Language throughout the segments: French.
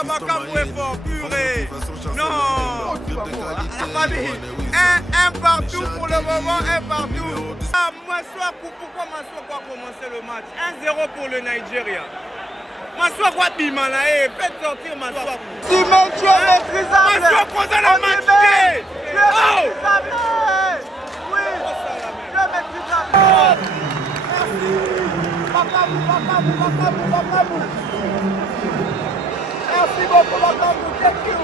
là, Bakambu est fort, purée. Non. La famille. Un partout pour le moment, un partout. Ah, pourquoi Maswako a commencé le match? 1-0 pour le Nigeria. Maswako a bimala, faites sortir Maswako. Simon, tu es maîtrisable. Maswako a la match. Tu es maîtrisable. Oui, tu es maîtrisable. Bakambu. Merci beaucoup, Bakambu. Thank you.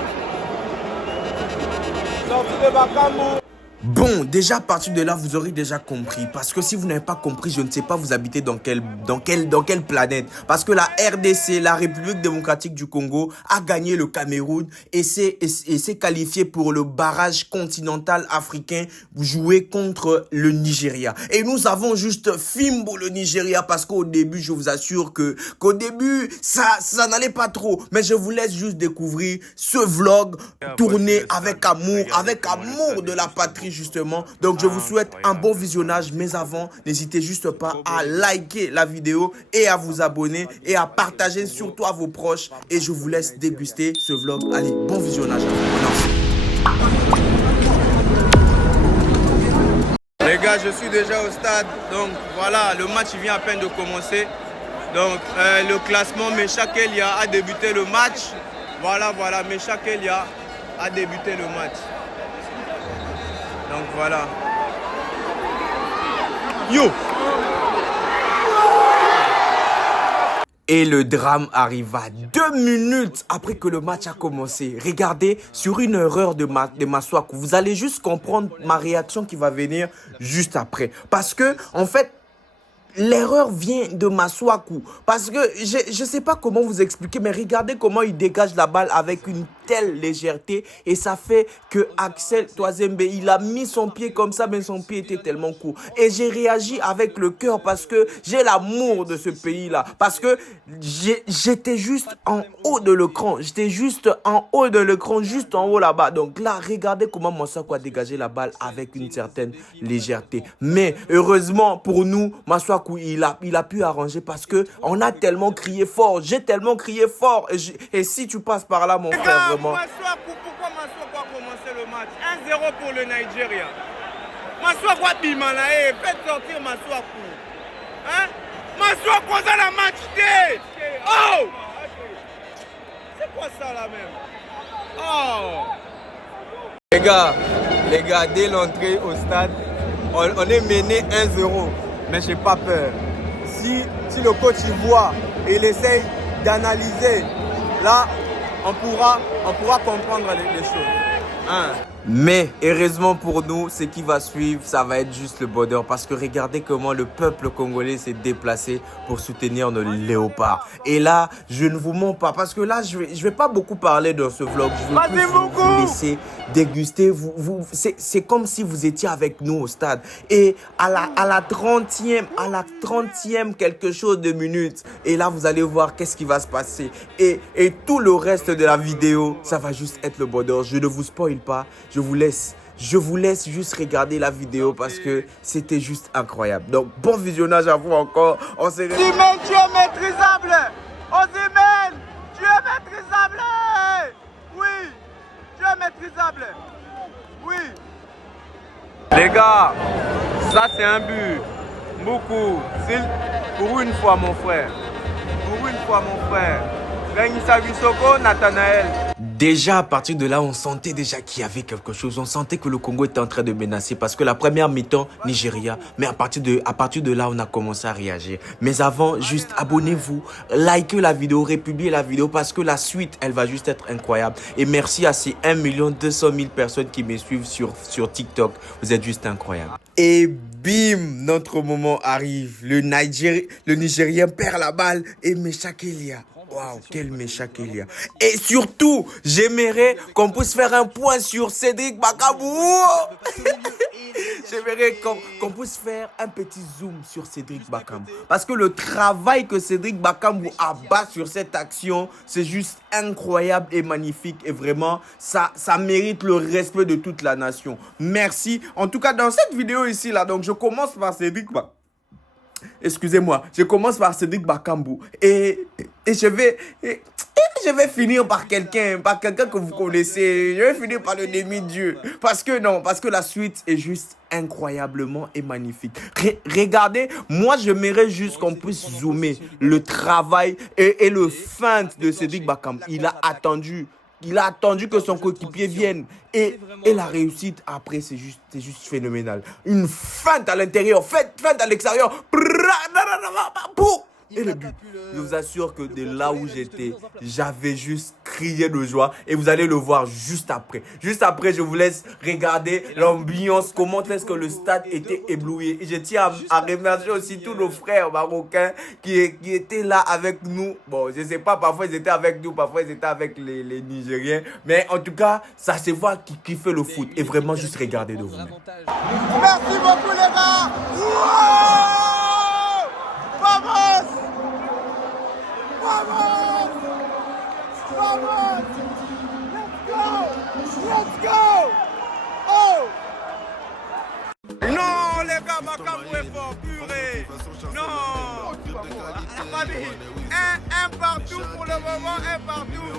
Sortie de Bakambu. Bon, déjà à partir de là, vous aurez déjà compris. Parce que si vous n'avez pas compris, je ne sais pas vous habitez dans quelle planète. Parce que la RDC, la République démocratique du Congo, a gagné le Cameroun et s'est qualifié pour le barrage continental africain joué contre le Nigeria. Et nous avons juste Fimbo le Nigeria parce qu'au début, je vous assure qu'au début, ça n'allait pas trop. Mais je vous laisse juste découvrir ce vlog tourné avec amour de la patrie justement. Donc je vous souhaite un bon visionnage, mais avant, n'hésitez juste pas à liker la vidéo et à vous abonner et à partager surtout à vos proches. Et je vous laisse déguster ce vlog. Allez, bon visionnage. Les gars, je suis déjà au stade. Donc voilà, le match vient à peine de commencer. Donc le classement, Meshak Elia a débuté le match. Voilà, Meshak Elia a débuté le match. Donc voilà. Yo! Et le drame arriva 2 minutes après que le match a commencé. Regardez, sur une erreur de Maswako, vous allez juste comprendre ma réaction qui va venir juste après. Parce que, en fait, l'erreur vient de Maswako. Parce que je ne sais pas comment vous expliquer, mais regardez comment il dégage la balle avec une telle légèreté. Et ça fait que Axel Twazembe, il a mis son pied comme ça, mais son pied était tellement court. Et j'ai réagi avec le cœur parce que j'ai l'amour de ce pays-là. Parce que j'étais juste en haut de l'écran. J'étais juste en haut de l'écran, juste en haut là-bas. Donc là, regardez comment Maswako a dégagé la balle avec une certaine légèreté. Mais heureusement pour nous, Maswako, il a pu arranger parce que on a tellement crié fort. J'ai tellement crié fort. Et si tu passes par là, mon frère, vraiment. Pourquoi Maswako a commencé le match? 1-0 pour le Nigeria. Maswako a bimala, faites sortir Maswako. Hein? Maswako a la match. Oh! C'est quoi ça là même? Oh! Les gars, dès l'entrée au stade, on est mené 1-0. Mais j'ai pas peur. Si le coach y voit et il essaye d'analyser, là, on pourra comprendre les choses. Hein? Mais heureusement pour nous, ce qui va suivre, ça va être juste le bonheur. Parce que regardez comment le peuple congolais s'est déplacé pour soutenir nos léopards. Et là, je ne vous mens pas. Parce que là, je vais pas beaucoup parler dans ce vlog. Je veux plus vous laisser déguster. C'est comme si vous étiez avec nous au stade. Et à la 30e quelque chose de minutes. Et là, vous allez voir qu'est-ce qui va se passer. Et tout le reste de la vidéo, ça va juste être le bonheur. Je ne vous spoil pas. Je vous laisse juste regarder la vidéo parce que c'était juste incroyable. Donc, bon visionnage à vous encore. On se retrouve. Osimhen, tu es maîtrisable. Osimhen, tu es maîtrisable. Oui, tu es maîtrisable. Oui. Les gars, ça c'est un but. Beaucoup. Pour une fois, mon frère. Pour une fois, mon frère. Renissa Bissoko, Nathanaël. Déjà, à partir de là, on sentait déjà qu'il y avait quelque chose. On sentait que le Congo était en train de menacer parce que la première mi-temps, Nigeria. Mais à partir de là, on a commencé à réagir. Mais avant, juste abonnez-vous, likez la vidéo, republiez la vidéo parce que la suite, elle va juste être incroyable. Et merci à ces 1 200 000 personnes qui me suivent sur TikTok. Vous êtes juste incroyables. Et bim, notre moment arrive. Le Nigérien perd la balle et Meshak Elia. Waouh, quel Meshak Elia. Et surtout, j'aimerais qu'on puisse faire un point sur Cédric Bakambu. J'aimerais qu'on puisse faire un petit zoom sur Cédric Bakambu. Parce que le travail que Cédric Bakambu abat sur cette action, c'est juste incroyable et magnifique. Et vraiment, ça mérite le respect de toute la nation. Merci. En tout cas, dans cette vidéo ici, là, donc je commence par Cédric Bakambu. Excusez-moi, je commence par Cédric Bakambu et je vais... je vais finir par quelqu'un que vous connaissez. Je vais finir par le demi-dieu. Parce que la suite est juste incroyablement et magnifique. Regardez, moi j'aimerais juste qu'on puisse zoomer le travail et le feinte de Cédric Bakambu. Il a attendu que son coéquipier vienne. Et la réussite après, c'est juste phénoménal. Une feinte à l'intérieur, feinte à l'extérieur. Et le but, je vous assure que de là où j'étais, j'avais juste crié de joie. Et vous allez le voir juste après. Juste après, je vous laisse regarder l'ambiance, comment est-ce que le stade était ébloui. Et je tiens à remercier aussi tous nos frères marocains qui étaient là avec nous. Bon, je ne sais pas, parfois ils étaient avec nous, parfois ils étaient avec les Nigériens. Mais en tout cas, ça se voit qu'ils kiffaient le foot. Et vraiment, juste regarder de vous. Merci beaucoup les gars. Vamos! Vamos! Vamos! Let's go! Oh! Non, les gars, Bakambu est fort, purée. Non. La famille, un partout pour le moment, un partout.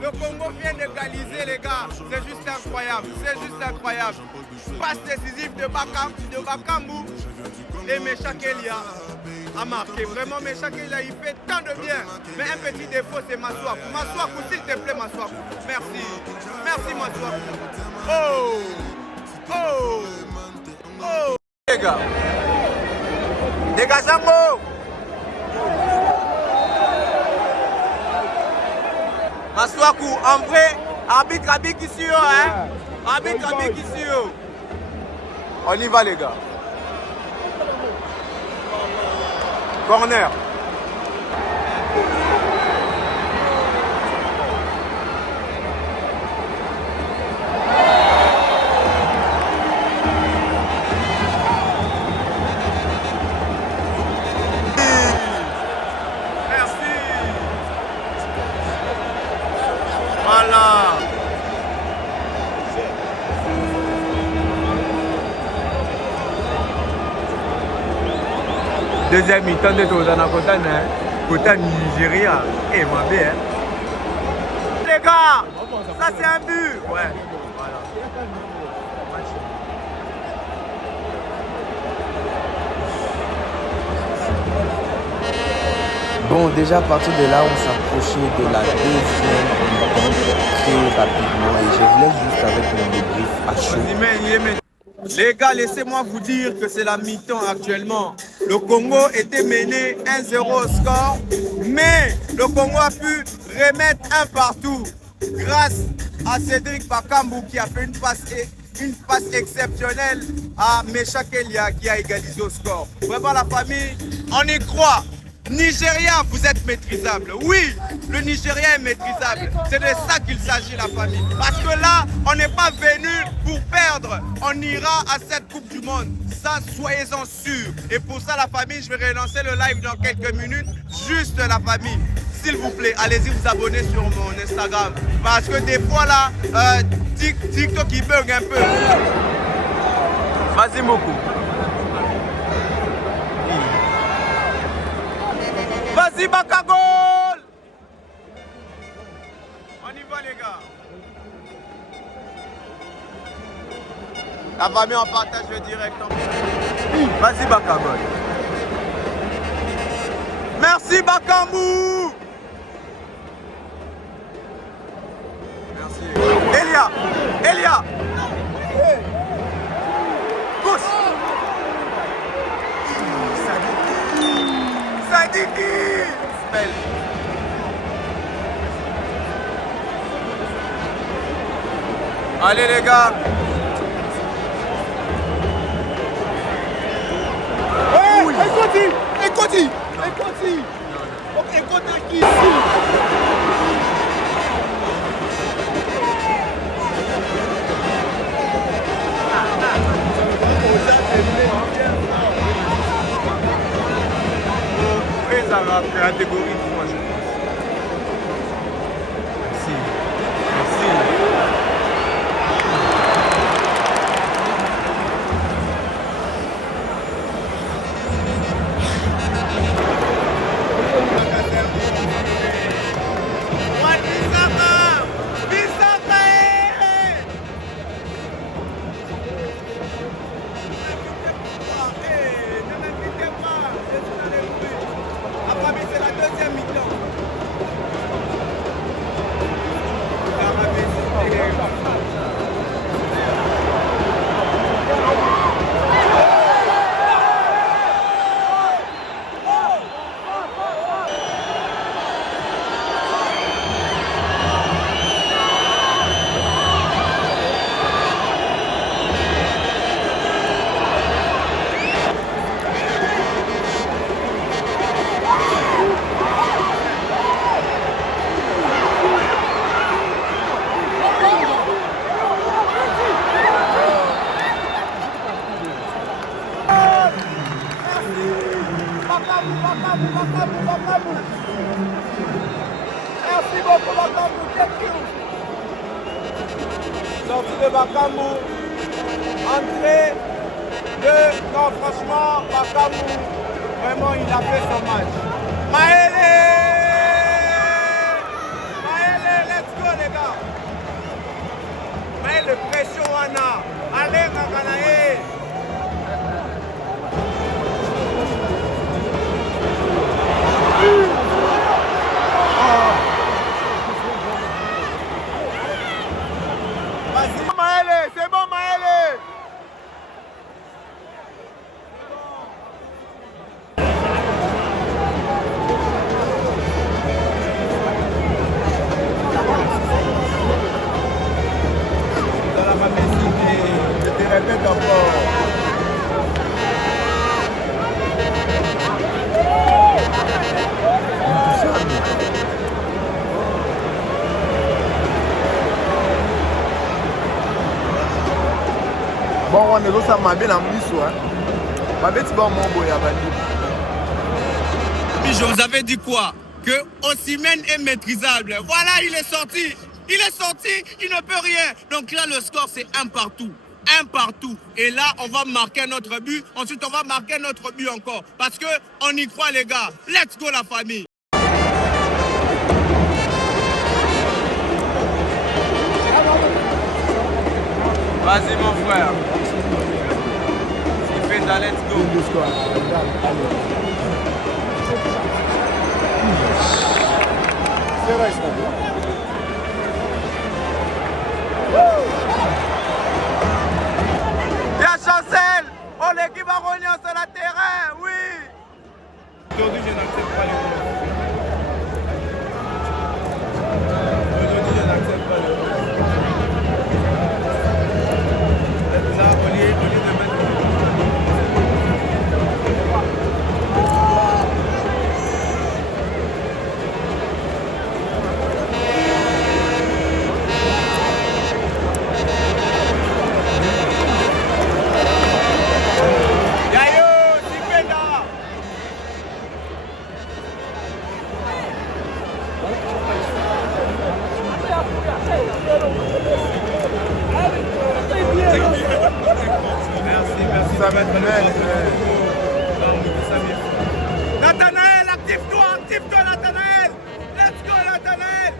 Le Congo vient d'égaliser, les gars. C'est juste incroyable, c'est juste incroyable. Passe décisive de Bakambu. Et Meshak Elia a marqué. Vraiment, Meshak Elia, il fait tant de bien. Mais un petit défaut, c'est Masuaku. Masuaku, s'il te plaît, Masuaku. Merci. Merci, Masuaku. Oh! Oh! Oh! Les gars. Dégageons! Masuaku, en vrai, arbitre ici, hein? Arbitre ici. On y va, les gars. Corner. Merci. Voilà. Deuxième mi-temps de Tozana côté Nigeria. Et moi bien. Les gars, ça c'est un but. Ouais. Voilà. Bon, déjà à partir de là, on s'approchait de la deuxième mi-temps très rapidement. Et je vous laisse juste avec mon débrief à chaud. Les gars, laissez-moi vous dire que c'est la mi-temps actuellement. Le Congo était mené 1-0 au score, mais le Congo a pu remettre un partout grâce à Cédric Bakambu qui a fait une passe exceptionnelle à Meshak Elia qui a égalisé au score. Vraiment la famille, on y croit. Nigeria, vous êtes maîtrisable. Oui, le Nigeria est maîtrisable. C'est de ça qu'il s'agit, la famille. Parce que là, on n'est pas venu pour perdre. On ira à cette Coupe du Monde. Ça, soyez-en sûrs. Et pour ça, la famille, je vais relancer le live dans quelques minutes. Juste la famille. S'il vous plaît, allez-y vous abonner sur mon Instagram. Parce que des fois, là, TikTok, il bug un peu. Vas-y, Moko. Vas-y, Bakagol! On y va, les gars. La famille en partage le direct. Vas-y, Bakagol. Merci, Bakambu! Merci. Elia! Gauche! Sadiki! Belle. Allez les gars. Oui. Écoutez. Écoutez qui ici. Ça va catégorie 3, je pense. Merci. pour Bakambu. Thank you. Sortie de Bakambu. Entrée de... Non, franchement, Bakambu, vraiment, il a fait son match. Maëlé! Maëlé, let's go, les gars. Maëlé, pression, Anna. Allez, Kakanae. Vas-y, Maëlé, c'est bon, Maëlé. Dans la mamesité, je te répète encore. Bon, on est là, ma bien en plus, ma bête, bon, mon boy, Je vous avais dit quoi? Que Osimhen est maîtrisable. Voilà, il est sorti. Il est sorti, il ne peut rien. Donc là, le score, c'est un partout. Un partout. Et là, on va marquer notre but. Ensuite, on va marquer notre but encore. Parce qu'on y croit, les gars. Let's go, la famille. Vas-y, mon frère. C'est fait, let's go. Il y a Chancel. Oh, l'équipe va revenir sur le terrain, oui. Aujourd'hui, je n'accepte pas les goals. Aujourd'hui, je n'accepte pas les goals. Là, au lieu de mettre... Nathanaël, active-toi, Nathanaël. Let's go, Nathanaël.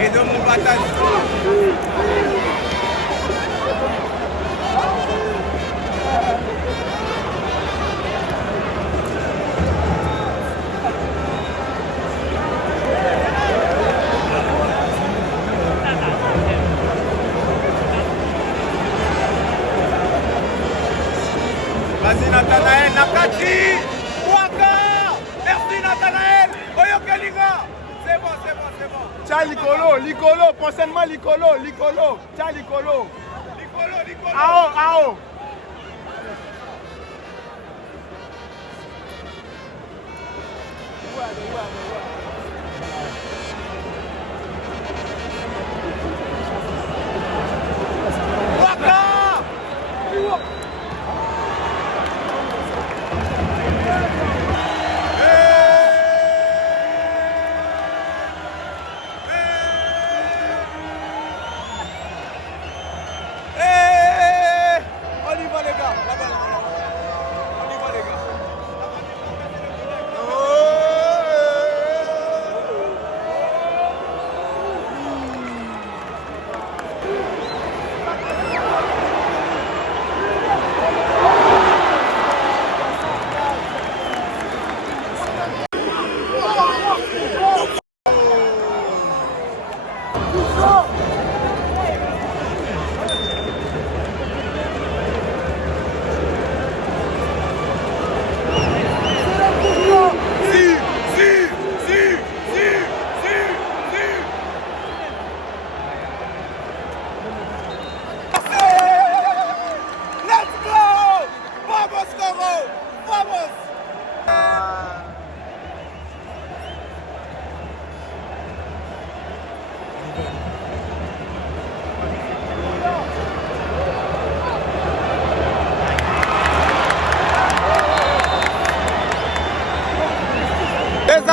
Et dans mon bataille. Vas-y Nathanaël, Nakati, Waka. Merci Nathanaël, Oyokelinga. C'est bon. Tiens, Licolo, prochainement Licolo. Tiens, Licolo. Ao. Waka.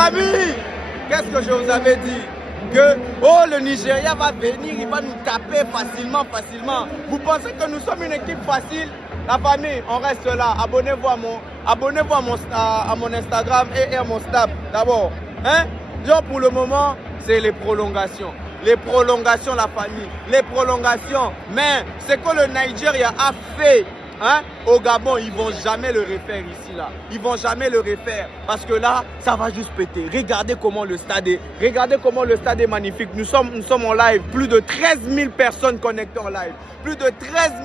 amis, qu'est-ce que je vous avais dit? Que oh, le Nigeria va venir, il va nous taper facilement. Vous pensez que nous sommes une équipe facile? La famille, on reste là. Abonnez-vous à mon Instagram et à mon Snap d'abord. Hein? Donc pour le moment, c'est les prolongations. Les prolongations, la famille. Les prolongations. Mais ce que le Nigeria a fait, hein, au Gabon, ils ne vont jamais le refaire ici, là. Ils ne vont jamais le refaire. Parce que là, ça va juste péter. Regardez comment le stade est. Regardez comment le stade est magnifique. Nous sommes en live. Plus de 13 000 personnes connectées en live. Plus de 13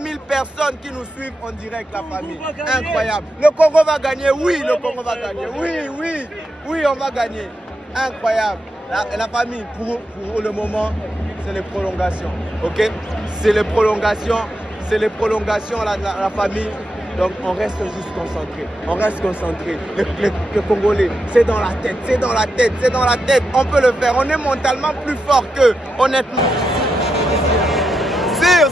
000 personnes qui nous suivent en direct, la famille. Incroyable. Le Congo va gagner. Oui, le Congo va gagner. Oui, on va gagner. Incroyable. La famille, pour le moment, c'est les prolongations. Ok? C'est les prolongations. C'est les prolongations, la famille. Donc on reste juste concentré. On reste concentré. Le Congolais, c'est dans la tête. On peut le faire. On est mentalement plus fort qu'eux, honnêtement. Sire.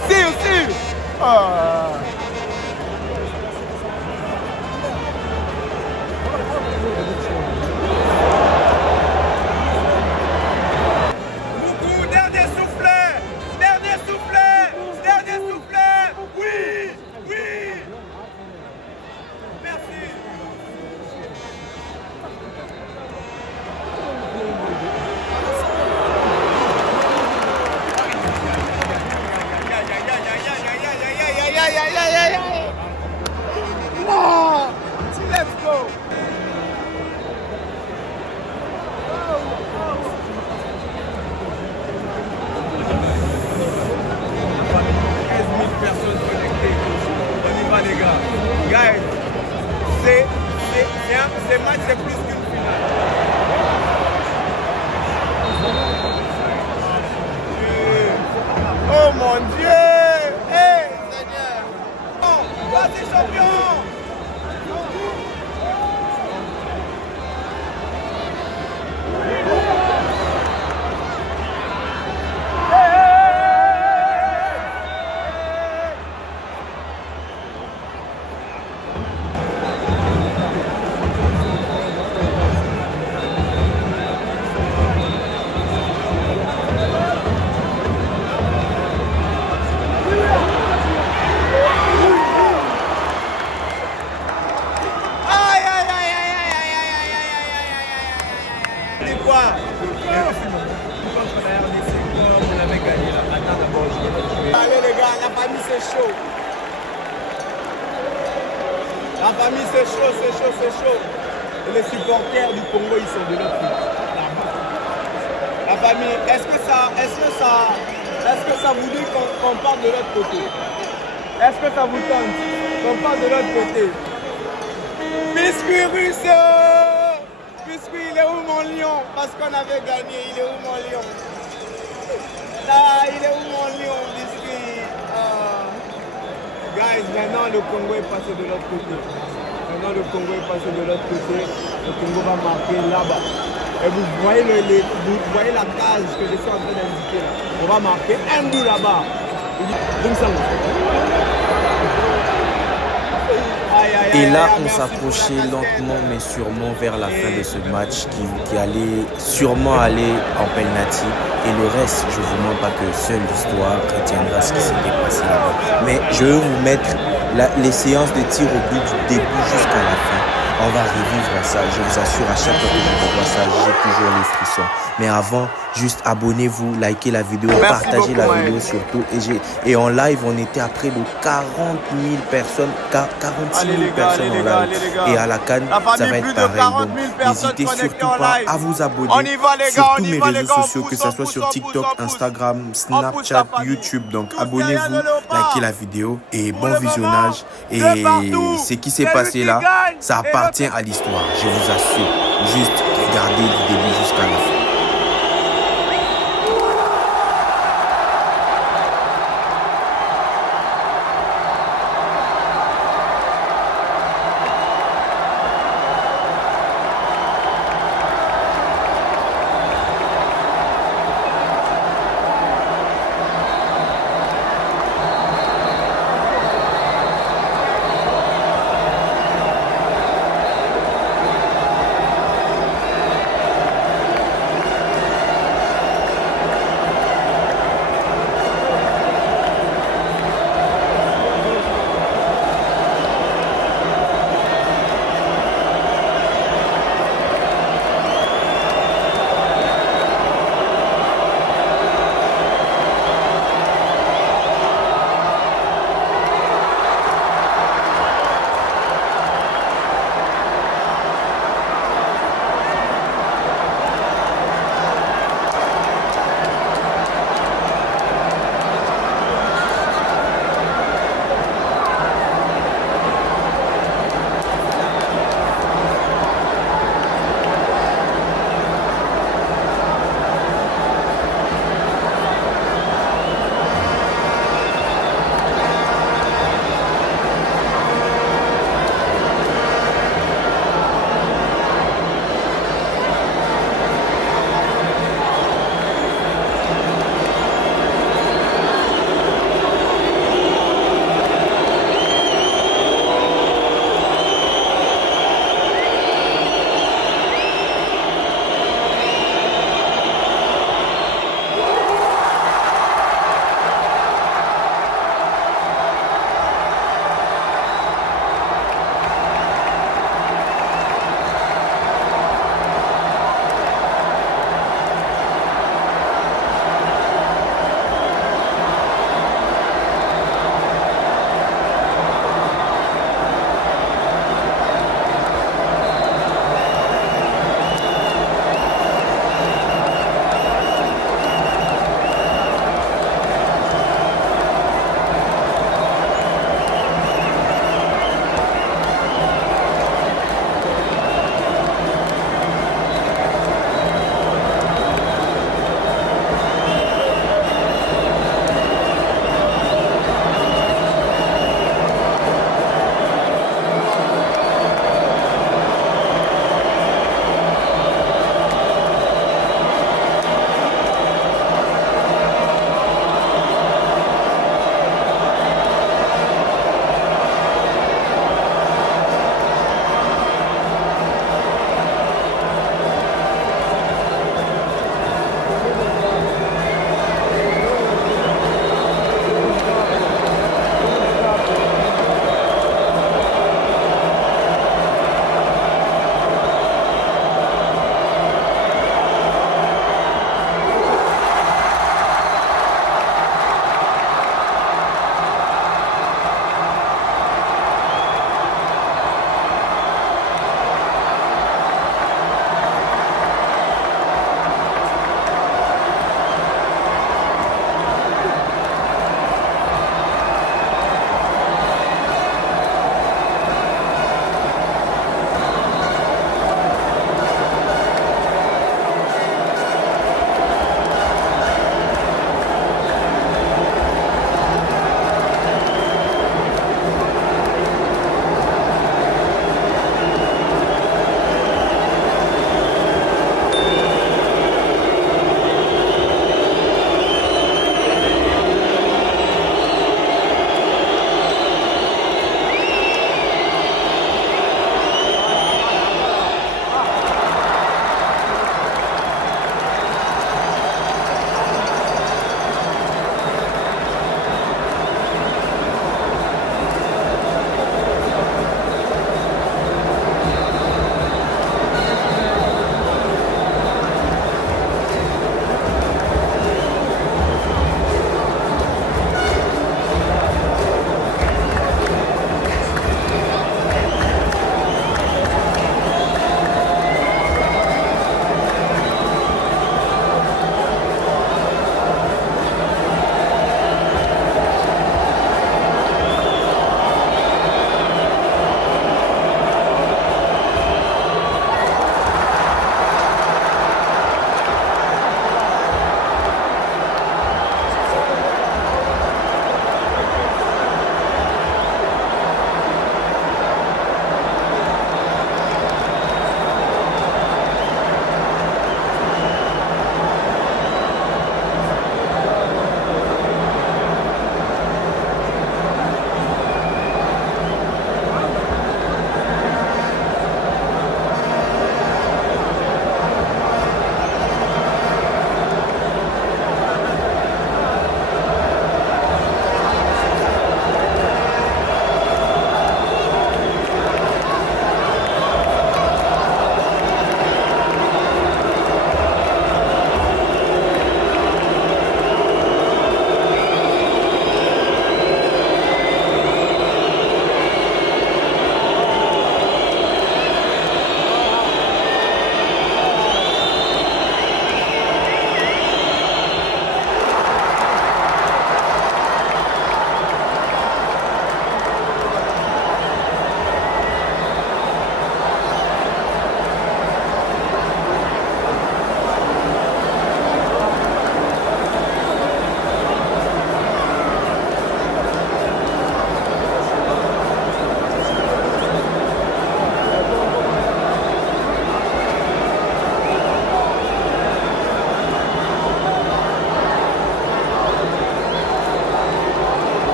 Let's go. Personnes connectées. On y va les gars. Guys, ce match c'est plus qu'une finale. Oh mon Dieu. Hey Seigneur. Oh, vas-y champion. Allez les gars, la famille c'est chaud. La famille c'est chaud. Et les supporters du Congo ils sont de l'autre côté. La famille, est-ce que ça vous dit qu'on parte de l'autre côté? Est-ce que ça vous tente qu'on parte de l'autre côté? Biscuit russe! Biscuit, il est où mon lion? Parce qu'on avait gagné, il est où mon lion? Là, il est où mon lion, Biscuit? Guys, maintenant le Congo est passé de l'autre côté. Le Congo va marquer là-bas. Et vous voyez, la case que je suis en train d'indiquer là. On va marquer un but là-bas. Et là, on s'approchait lentement mais sûrement vers la fin de ce match qui allait sûrement aller en penalty. Et le reste, je ne vous montre pas que seule l'histoire retiendra ce qui s'était passé là-bas. Mais je vais vous mettre les séances de tir au but du début jusqu'à la fin. On va revivre ça, je vous assure, à chaque fois que je revois ça, j'ai toujours les frissons. Mais avant, juste abonnez-vous, likez la vidéo, partagez la vidéo surtout. Et en live, on était à près de 40 000 personnes, 46 000 personnes en live. Et à la CAN, ça va être pareil. Donc, n'hésitez surtout pas à vous abonner sur tous mes réseaux sociaux, que ce soit sur TikTok, Instagram, Snapchat, YouTube. Donc, abonnez-vous, likez la vidéo et bon visionnage. Et ce qui s'est passé là, ça appartient à l'histoire, je vous assure. Juste regardez du début jusqu'à la fin.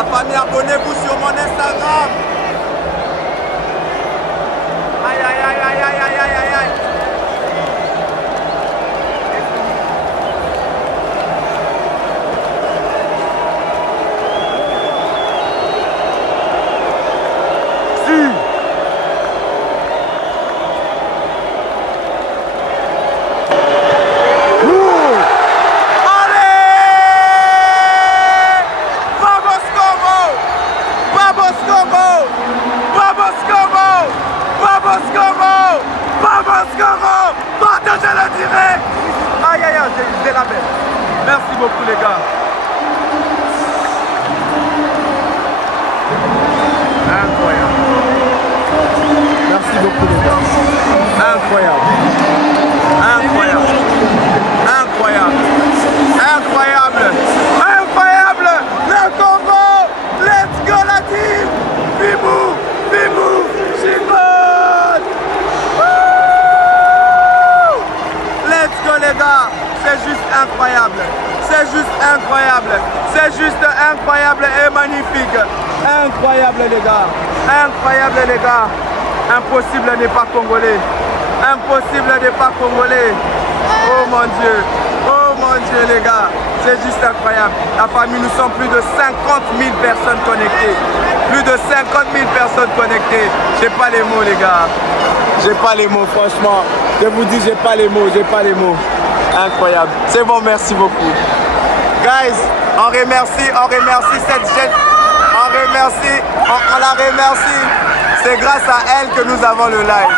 La famille, abonnez-vous sur mon Instagram. Aïe, aïe, aïe, aïe, aïe, aïe, aïe, aïe. Partagez le direct. Aïe aïe aïe, j'ai la belle. Merci beaucoup les gars. Incroyable. Merci beaucoup les gars. Incroyable. Incroyable. Incroyable. Incroyable. Incroyable. Le Congo. Let's go la team. Bibou. Bibou. Chimone. Let's go les gars. C'est juste incroyable. C'est juste incroyable. C'est juste incroyable et magnifique. Incroyable les gars. Incroyable les gars. Impossible n'est pas congolais. Impossible n'est pas congolais. Oh mon Dieu. Oh mon Dieu les gars. C'est juste incroyable. La famille, nous sommes plus de 50 000 personnes connectées. Plus de 50 000 personnes connectées. J'ai pas les mots les gars. J'ai pas les mots franchement. Je vous dis, j'ai pas les mots. J'ai pas les mots. Incroyable. C'est bon, merci beaucoup. Guys, on remercie cette chaîne. On la remercie. C'est grâce à elle que nous avons le live.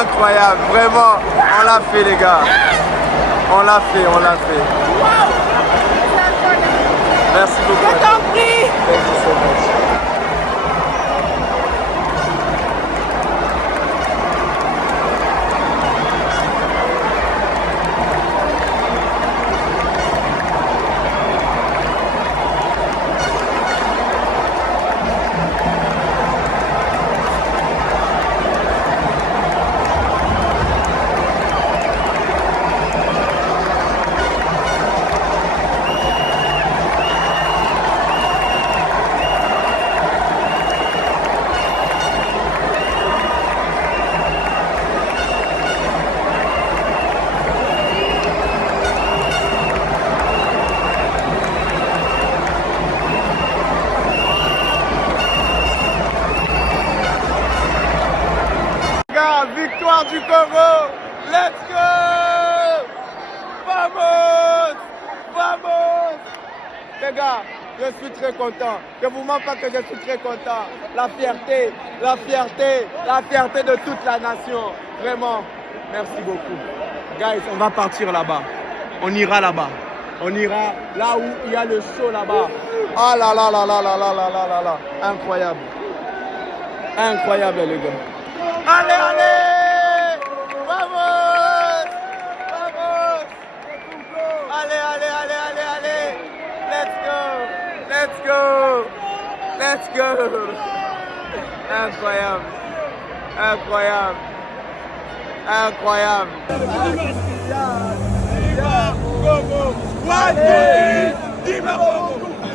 Incroyable, vraiment, on l'a fait les gars. On l'a fait. Merci beaucoup. Je t'en prie. Thank you so much. Victoire du Congo. Let's go. Vamos. Vamos. Les gars, je suis très content. Ne vous mens pas que je suis très content. La fierté de toute la nation. Vraiment, merci beaucoup. Guys, on va partir là-bas. On ira là-bas. On ira là où il y a le show là-bas. Ah là là là là là là là là là là. Incroyable. Incroyable les gars. Allez, allez! Vamos! Vamos! Allez, allez, allez, allez, allez! Let's go! Let's go! Let's go! Incroyable! Incroyable! Incroyable!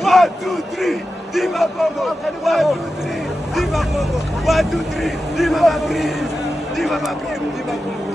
One, two, three! Diva Congo! 1, 2, 3! Diva Congo! 1, 2, 3! Diva ma prise! Diva ma prise! Diva Congo!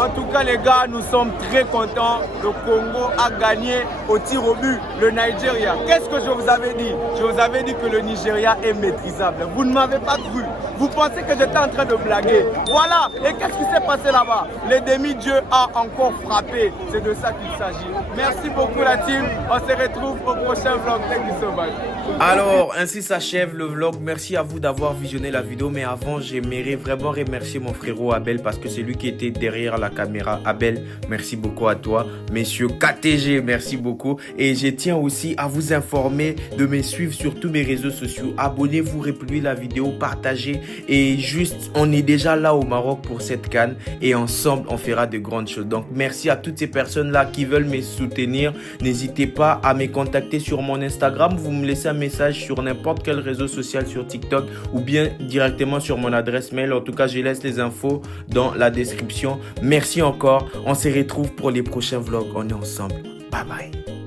En tout cas les gars, nous sommes très contents. Le Congo a gagné au tir au but le Nigeria. Qu'est-ce que je vous avais dit? Je vous avais dit que le Nigeria est maîtrisable. Vous ne m'avez pas cru. Vous pensez que j'étais en train de blaguer. Voilà. Et qu'est-ce qui s'est passé là-bas? Les demi-dieux a encore frappé. C'est de ça qu'il s'agit. Merci beaucoup la team. On se retrouve au prochain vlog. Thank you so much. Alors, ainsi s'achève le vlog. Merci à vous d'avoir visionné la vidéo. Mais avant, j'aimerais vraiment remercier mon frérot Abel parce que c'est lui qui était derrière la caméra. Abel, merci beaucoup à toi. Messieurs KTG, merci beaucoup. Et je tiens aussi à vous informer de me suivre sur tous mes réseaux sociaux. Abonnez-vous, republiez la vidéo, partagez. Et juste, on est déjà là au Maroc pour cette CAN. Et ensemble, on fera de grandes choses. Donc, merci à toutes ces personnes-là qui veulent me soutenir. N'hésitez pas à me contacter sur mon Instagram. Vous me laissez un message sur n'importe quel réseau social, sur TikTok ou bien directement sur mon adresse mail. En tout cas, je laisse les infos dans la description. Merci encore. On se retrouve pour les prochains vlogs. On est ensemble. Bye bye.